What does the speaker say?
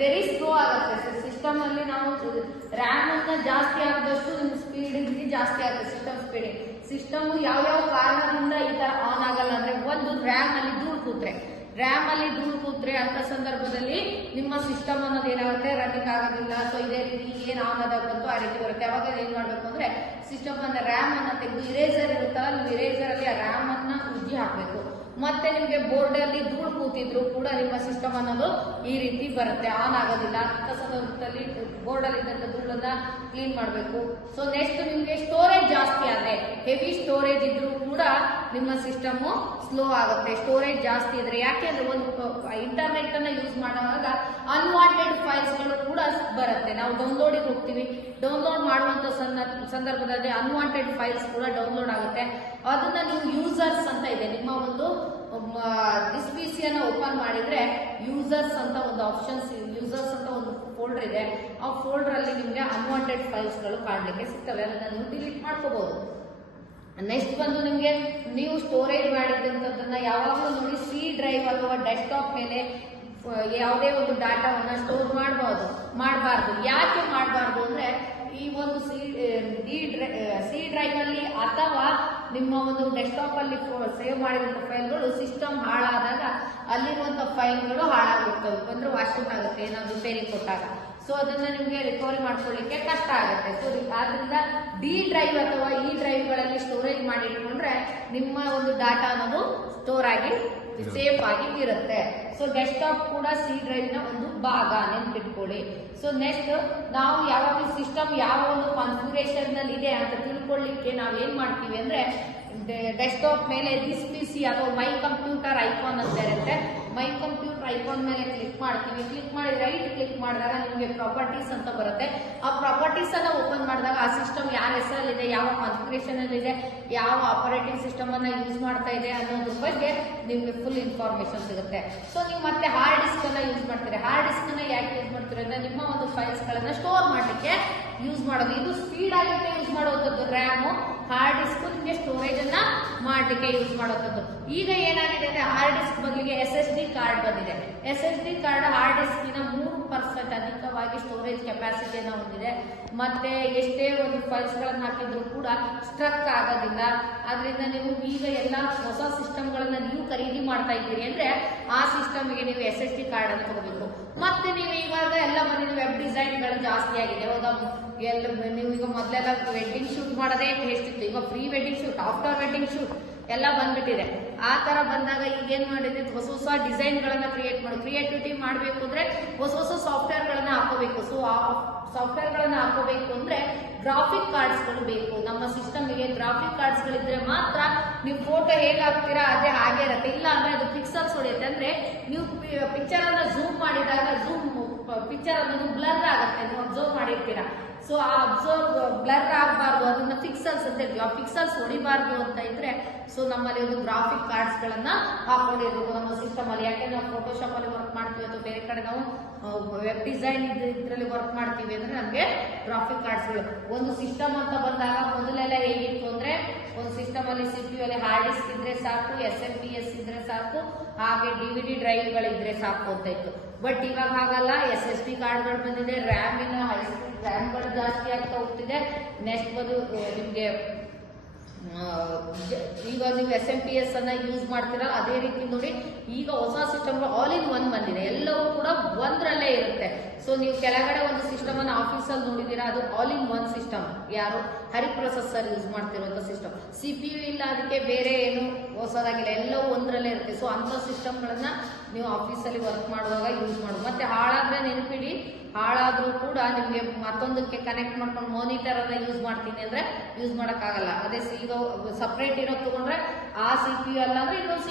Very slow ಆಗುತ್ತೆ system ಅಲ್ಲಿ. ನಾವು ರ್ಯಾಮ್ ಅನ್ನ ಜಾಸ್ತಿ ಆದಷ್ಟು ನಿಮ್ ಸ್ಪೀಡ್ ಜಾಸ್ತಿ ಆಗುತ್ತೆ ಸಿಸ್ಟಮ್ ಸ್ಪೀಡ್. ಸಿಸ್ಟಮ್ ಯಾವ ಕಾರಣದಿಂದ ಈ ತರ ಆನ್ ಆಗಲ್ಲ ಅಂದ್ರೆ, ಒಂದು ರ್ಯಾಮ್ ಅಲ್ಲಿ ಧೂಳು ಕೂತ್ರೆ ಅಂತ ಸಂದರ್ಭದಲ್ಲಿ ನಿಮ್ಮ ಸಿಸ್ಟಮ್ ಅನ್ನೋದು ಏನಾಗುತ್ತೆ, ರನ್ನಿಂಗ್ ಆಗೋದಿಲ್ಲ. ಸೊ ಇದೇ ರೀತಿ ಏನ್ ಆನ್ ಆದಾಗ ಬಂತು ಆ ರೀತಿ ಬರುತ್ತೆ. ಅವಾಗ ಏನ್ ಮಾಡ್ಬೇಕು ಅಂದ್ರೆ ಸಿಸ್ಟಮ್ ಅನ್ನ ರ್ಯಾಮ್ ಅನ್ನ ತೆಗೆದು ಇರೇಸರ್ ಇರುತ್ತಲ್ಲ, ನೀವು ಇರೇಸರ್ ಅಲ್ಲಿ ಆ ರ್ಯಾಮ್ ಅನ್ನ ಉಜ್ಜಿ ಹಾಕ್ಬೇಕು. ಮತ್ತೆ ನಿಮ್ಗೆ ಬೋರ್ಡ್ ಅಲ್ಲಿ ಧೂಳು ಕೂತಿದ್ರು ಕೂಡ ನಿಮ್ಮ ಸಿಸ್ಟಮ್ ಅನ್ನೋದು ಈ ರೀತಿ ಬರುತ್ತೆ, ಆನ್ ಆಗೋದಿಲ್ಲ. ಅಂತ ಸಂದರ್ಭದಲ್ಲಿ ಬೋರ್ಡ್ ಅಲ್ಲಿ ಇದ್ದಂತ ಧೂಳನ್ನ ಕ್ಲೀನ್ ಮಾಡಬೇಕು. ಸೊ ನೆಕ್ಸ್ಟ್ ನಿಮ್ಗೆ ಸ್ಟೋರೇಜ್ ಜಾಸ್ತಿ ಆದ್ರೆ, ಹೆವಿ ಸ್ಟೋರೇಜ್ ಇದ್ರೂ ಕೂಡ ನಿಮ್ಮ ಸಿಸ್ಟಮ್ ಸ್ಲೋ ಆಗುತ್ತೆ. ಸ್ಟೋರೇಜ್ ಜಾಸ್ತಿ ಇದ್ರೆ, ಯಾಕೆಂದ್ರೆ ಒಂದು ಇಂಟರ್ನೆಟ್ ಅನ್ನ ಯೂಸ್ ಮಾಡುವಾಗ ಅನ್ವಾಂಟೆಡ್ ಫೈಲ್ಸ್ ಗಳು ಕೂಡ ಬರುತ್ತೆ. ನಾವು ಡೌನ್ಲೋಡಿಗೆ ಹೋಗ್ತೀವಿ, ಡೌನ್ಲೋಡ್ ಮಾಡುವಂತ ಸಂದರ್ಭದಲ್ಲಿ ಅನ್ವಾಂಟೆಡ್ ಫೈಲ್ಸ್ ಕೂಡ ಡೌನ್ಲೋಡ್ ಆಗುತ್ತೆ. ಅದನ್ನ ನೀವು ಯೂಸರ್ಸ್ ಅಂತ ಇದೆ, ನಿಮ್ಮ ಒಂದು ದಿಸ್ ಪಿ ಸಿ ಅನ್ನ ಓಪನ್ ಮಾಡಿದ್ರೆ ಯೂಸರ್ಸ್ ಅಂತ ಒಂದು ಆಪ್ಷನ್ಸ್, ಯೂಸರ್ಸ್ ಅಂತ ಒಂದು ಫೋಲ್ಡರ್ ಇದೆ. ಆ ಫೋಲ್ಡರ್ ಅಲ್ಲಿ ನಿಮ್ಗೆ ಅನ್ವಾಂಟೆಡ್ ಫೈಲ್ಸ್ ಗಳು ಕಾಣಲಿಕ್ಕೆ ಸಿಗ್ತವೆ, ಅದನ್ನ ನೀವು ಡಿಲೀಟ್ ಮಾಡ್ಕೋಬಹುದು. ನೆಕ್ಸ್ಟ್ ಬಂದು ನಿಮ್ಗೆ ನೀವು ಸ್ಟೋರೇಜ್ ಮಾಡಿದಂತದನ್ನ ಯಾವಾಗಲೂ ನೋಡಿ ಸಿ ಡ್ರೈವ್ ಅಥವಾ ಡೆಸ್ಕ್ಟಾಪ್ ಮೇಲೆ ಯಾವುದೇ ಒಂದು ಡಾಟಾವನ್ನ ಸ್ಟೋರ್ ಮಾಡಬಾರ್ದು. ಯಾಕೆ ಮಾಡಬಾರ್ದು ಅಂದ್ರೆ, ಈ ಒಂದು ಸಿ ಡ್ರೈವ್ ಅಲ್ಲಿ ಅಥವಾ ನಿಮ್ಮ ಒಂದು ಡೆಸ್ಕ್ಟಾಪ್ ಅಲ್ಲಿ ಸೇವ್ ಮಾಡಿದಂತ ಫೈಲ್ಗಳು ಸಿಸ್ಟಮ್ ಹಾಳಾದಾಗ ಅಲ್ಲಿರುವಂತ ಫೈಲ್ಗಳು ಹಾಳಾಗುತ್ತವೆ, ಅಂದ್ರೆ ವಾಶ್ರೂಮ್ ಆಗುತ್ತೆ ಏನಾದ್ರು ರಿಪೇರಿ ಕೊಟ್ಟಾಗ. ಸೊ ಅದನ್ನ ನಿಮ್ಗೆ ರಿಕವರಿ ಮಾಡ್ಕೊಳ್ಳಿಕ್ಕೆ ಕಷ್ಟ ಆಗುತ್ತೆ. ಸೊ ಆದ್ರಿಂದ ಡಿ ಡ್ರೈವ್ ಅಥವಾ ಈ ಡ್ರೈವ್ ಗಳಲ್ಲಿ ಸ್ಟೋರೇಜ್ ಮಾಡಿ ಇಟ್ಕೊಂಡ್ರೆ ನಿಮ್ಮ ಒಂದು ಡಾಟಾ ಅನ್ನೋದು ಸ್ಟೋರ್ ಆಗಿ ಸೇಫ್ ಆಗಿ ಇರುತ್ತೆ. ಸೊ ಡೆಸ್ಕ್ಟಾಪ್ ಕೂಡ ಸಿ ಡ್ರೈವ್ ನ ಒಂದು ಭಾಗ, ನೆನ್ಪಿಟ್ಕೊಳ್ಳಿ. ಸೊ ನೆಕ್ಸ್ಟ್ ನಾವು ಯಾವಾಗ ಸಿಸ್ಟಮ್ ಯಾವ ಒಂದು ಕಾನ್ಫಿಗರೇಷನ್ ನಲ್ಲಿ ಇದೆ ಅಂತ ತಿಳ್ಕೊಳ್ಳಿಕ್ಕೆ ನಾವ್ ಏನ್ ಮಾಡ್ತೀವಿ ಅಂದ್ರೆ, ಡೆಸ್ಕ್ಟಾಪ್ ಮೇಲೆ ದಿಸ್ ಪಿ ಸಿ ಅಥವಾ ಮೈ ಕಂಪ್ಯೂಟರ್ ಐಕಾನ್ ಅಂತ ಇರುತ್ತೆ. ಮೈ ಕಂಪ್ಯೂಟರ್ ಐಕಾನ್ ಮೇಲೆ ಕ್ಲಿಕ್ ಮಾಡ್ತೀವಿ. ಕ್ಲಿಕ್ ಮಾಡಿ ರೈಟ್ ಕ್ಲಿಕ್ ಮಾಡಿದಾಗ ನಿಮಗೆ ಪ್ರಾಪರ್ಟೀಸ್ ಅಂತ ಬರುತ್ತೆ. ಆ ಪ್ರಾಪರ್ಟೀಸ್ ಅನ್ನ ಓಪನ್ ಮಾಡಿದಾಗ ಆ ಸಿಸ್ಟಮ್ ಯಾರ ಹೆಸರಲ್ಲಿದೆ, ಯಾವ ಕಾನ್ಫಿಗರೇಷನ್ ಅಲ್ಲಿ ಇದೆ, ಯಾವ ಆಪರೇಟಿಂಗ್ ಸಿಸ್ಟಮ್ ಅನ್ನ ಯೂಸ್ ಮಾಡ್ತಾ ಇದೆ ಅನ್ನೋದ್ರ ಬಗ್ಗೆ ನಿಮ್ಗೆ ಫುಲ್ ಇನ್ಫಾರ್ಮೇಶನ್ ಸಿಗುತ್ತೆ. ಸೊ ನೀವು ಮತ್ತೆ ಹಾರ್ಡ್ ಡಿಸ್ಕ್ ಅನ್ನ ಯೂಸ್ ಮಾಡ್ತೀರಿ. ಹಾರ್ಡ್ ಡಿಸ್ಕ್ ಅನ್ನ ಯಾಕೆ ಯೂಸ್ ಮಾಡ್ತೀರಿ ಅಂದ್ರೆ, ನಿಮ್ಮ ಒಂದು ಫೈಲ್ಸ್ ಗಳನ್ನ ಸ್ಟೋರ್ ಮಾಡ್ಲಿಕ್ಕೆ ಯೂಸ್ ಮಾಡೋದು. ಇದು ಸ್ಪೀಡ್ ಆಗಿರುತ್ತೆ ಯೂಸ್ ಮಾಡುವಂತದ್ದು ರ್ಯಾಮ್. ಹಾರ್ಡ್ ಡಿಸ್ಕ್ ನಿಮಗೆ ಸ್ಟೋರೇಜ್ ಅನ್ನ ಮಾಡ್ಲಿಕ್ಕೆ ಯೂಸ್ ಮಾಡುವಂತದ್ದು. ಈಗ ಏನಾಗಿದೆ ಅಂದ್ರೆ, ಹಾರ್ಡ್ ಡಿಸ್ಕ್ ಬದಲಿಗೆ SSD ಕಾರ್ಡ್ ಬಂದಿದೆ. SSD ಕಾರ್ಡ್ ಹಾರ್ಡ್ ಡಿಸ್ಕ್ ನ 3% ಅಧಿಕವಾಗಿ ಸ್ಟೋರೇಜ್ ಕೆಪಾಸಿಟಿಯನ್ನು ಹೊಂದಿದೆ. ಮತ್ತೆ ಎಷ್ಟೇ ಒಂದು ಫೈಲ್ಸ್ ಗಳನ್ನ ಹಾಕಿದ್ರು ಕೂಡ ಸ್ಟ್ರಕ್ ಆಗೋದಿಲ್ಲ. ಆದ್ರಿಂದ ನೀವು ಈಗ ಎಲ್ಲ ಹೊಸ ಸಿಸ್ಟಮ್ ಗಳನ್ನ ನೀವು ಖರೀದಿ ಮಾಡ್ತಾ ಇದ್ದೀರಿ ಅಂದ್ರೆ, ಆ ಸಿಸ್ಟಮ್ ಗೆ ನೀವು SSD ಕಾರ್ಡ್ ಅನ್ನು ತಗೋಬೇಕು. ಮತ್ತೆ ನೀವು ಇವಾಗ ಎಲ್ಲ ಬಂದಿದೆ, ವೆಬ್ ಡಿಸೈನ್ ಗಳು ಜಾಸ್ತಿ ಆಗಿದೆ. ಹೌದಾ, ನೀವು ಈಗ ಮೊದಲೆಲ್ಲ ವೆಡ್ಡಿಂಗ್ ಶೂಟ್ ಮಾಡೋದೇ ಎಷ್ಟಿತ್ತು, ಈಗ pre wedding shoot, after wedding shoot ಎಲ್ಲ ಬಂದ್ಬಿಟ್ಟಿದೆ. ಆ ತರ ಬಂದಾಗ ಈಗ ಏನ್ ಮಾಡಿದ್ರೆ, ಹೊಸ ಡಿಸೈನ್ ಗಳನ್ನ ಕ್ರಿಯೇಟಿವಿಟಿ ಮಾಡಬೇಕು ಅಂದ್ರೆ ಹೊಸ ಸಾಫ್ಟ್ವೇರ್ ಗಳನ್ನ ಹಾಕೋಬೇಕು. ಸೊ ಆ ಸಾಫ್ಟ್ವೇರ್ ಗಳನ್ನ ಹಾಕೋಬೇಕು ಅಂದ್ರೆ ಗ್ರಾಫಿಕ್ ಕಾರ್ಡ್ಸ್ ಗಳು ಬೇಕು. ನಮ್ಮ ಸಿಸ್ಟಮ್ ಗೆ ಗ್ರಾಫಿಕ್ ಕಾರ್ಡ್ಸ್ ಗಳಿದ್ರೆ ಮಾತ್ರ ನೀವು ಫೋಟೋ ಹೇಗೆ ಹಾಕ್ತೀರಾ ಅದೇ ಹಾಗೆ ಇರುತ್ತೆ. ಇಲ್ಲ ಅಂದ್ರೆ ಅದು ಪಿಕ್ಸಲ್ಸ್ ಹೊಡೆಯುತ್ತೆ. ಅಂದ್ರೆ ನೀವು ಪಿಕ್ಚರ್ ಅನ್ನ ಝೂಮ್ ಮಾಡಿದಾಗ ಪಿಕ್ಚರ್ ಅನ್ನೋದು ಬ್ಲರ್ ಆಗುತ್ತೆ, ನೀವು ಅಬ್ಸರ್ವ್ ಮಾಡಿರ್ತೀರಾ. ಸೊ ಆ ಅಬ್ಸರ್ವ್ ಬ್ಲರ್ ಆಗಬಾರ್ದು, ಅದನ್ನ ಪಿಕ್ಸಲ್ಸ್ ಅಂತ ಹೇಳ್ತೀವಿ. ಆ ಪಿಕ್ಸಲ್ಸ್ ಹೊಡಿಬಾರ್ದು ಅಂತ ಇದ್ರೆ ಸೊ ನಮ್ಮಲ್ಲಿ ಒಂದು ಗ್ರಾಫಿಕ್ ಕಾರ್ಡ್ಸ್ ಗಳನ್ನ ಹಾಕೊಂಡಿರ್ಬೇಕು ನಮ್ಮ ಸಿಸ್ಟಮ್ ಅಲ್ಲಿ. ಯಾಕೆಂದ್ರೆ ನಾವು ಫೋಟೋಶಾಪ್ ಅಲ್ಲಿ ವರ್ಕ್ ಮಾಡ್ತೀವಿ ಅಥವಾ ಬೇರೆ ಕಡೆ ನಾವು ವೆಬ್ ಡಿಸೈನ್ ಇದ್ರಲ್ಲಿ ವರ್ಕ್ ಮಾಡ್ತೀವಿ ಅಂದ್ರೆ ನಮ್ಗೆ ಗ್ರಾಫಿಕ್ ಕಾರ್ಡ್ಸ್ ಗಳು. ಒಂದು ಸಿಸ್ಟಮ್ ಅಂತ ಬಂದಾಗ ಮೊದಲೆಲ್ಲ ಹೇಗಿತ್ತು ಅಂದ್ರೆ, ಒಂದು ಸಿಸ್ಟಮ್ ಅಲ್ಲಿ CPU ಅಲ್ಲಿ ಹಾರ್ಡ್ ಡಿಸ್ಕ್ ಇದ್ರೆ ಸಾಕು, SMPS ಇದ್ರೆ ಸಾಕು, ಹಾಗೆ DVD ಡ್ರೈವ್ ಗಳಿದ್ರೆ ಸಾಕು ಅಂತ ಇತ್ತು. ಬಟ್ ಇವಾಗ ಹಾಗಲ್ಲ, SSD ಕಾರ್ಡ್ ಗಳು ಬಂದಿದೆ, ರ್ಯಾಮಿನ ಹೈಸ್ಪೀಡ್ ರ್ಯಾಮ್ ಗಳು ಜಾಸ್ತಿ ಆಗ್ತಾ ಹೋಗ್ತಿದೆ. ನೆಕ್ಸ್ಟ್ ಬಂದು ನಿಮ್ಗೆ ಈಗ ನೀವು SMPS ಅನ್ನ ಯೂಸ್ ಮಾಡ್ತೀರಾ, ಅದೇ ರೀತಿ ನೋಡಿ ಈಗ ಹೊಸ ಸಿಸ್ಟಮ್ ಆಲ್ ಇನ್ ಒನ್ ಬಂದಿದೆ. ಎಲ್ಲವೂ ಕೂಡ ಒಂದ್ರಲ್ಲೇ ಇರುತ್ತೆ. ಸೊ ನೀವು ಕೆಳಗಡೆ ಒಂದು ಸಿಸ್ಟಮ್ ಅನ್ನ ಆಫೀಸಲ್ಲಿ ನೋಡಿದೀರಾ, ಅದು ಆಲ್ ಇನ್ ಒನ್ ಸಿಸ್ಟಮ್. ಯಾರು ಪ್ರೊಸೆಸರ್ ಯೂಸ್ ಮಾಡ್ತಿರುವಂತ ಸಿಸ್ಟಮ್. CPU ಇಲ್ಲ, ಅದಕ್ಕೆ ಬೇರೆ ಏನು ಹೊಸದಾಗಿಲ್ಲ, ಎಲ್ಲವೂ ಒಂದ್ರಲ್ಲೇ ಇರುತ್ತೆ. ಸೊ ಅಂತ ಸಿಸ್ಟಮ್ ಗಳನ್ನ ನೀವು ಆಫೀಸಲ್ಲಿ ವರ್ಕ್ ಮಾಡುವಾಗ ಯೂಸ್ ಮಾಡುದು. ಮತ್ತೆ ಹಾಳಾದ್ರೆ ನೆನಪಿಡಿ, ಹಾಳಾದ್ರೂ ಕೂಡ ನಿಮ್ಗೆ ಮತ್ತೊಂದಕ್ಕೆ ಕನೆಕ್ಟ್ ಮಾಡ್ಕೊಂಡು ಮಾನಿಟರ್ ಅನ್ನ ಯೂಸ್ ಮಾಡ್ತೀನಿ ಅಂದ್ರೆ ಯೂಸ್ ಮಾಡಕ್ ಆಗಲ್ಲ. ಅದೇ ಈಗ ಸಪರೇಟ್ ಇರೋದು ತಗೊಂಡ್ರೆ ಆ CPU ಅಲ್ಲ ಅಂದ್ರೆ ಇನ್ನೊಂದು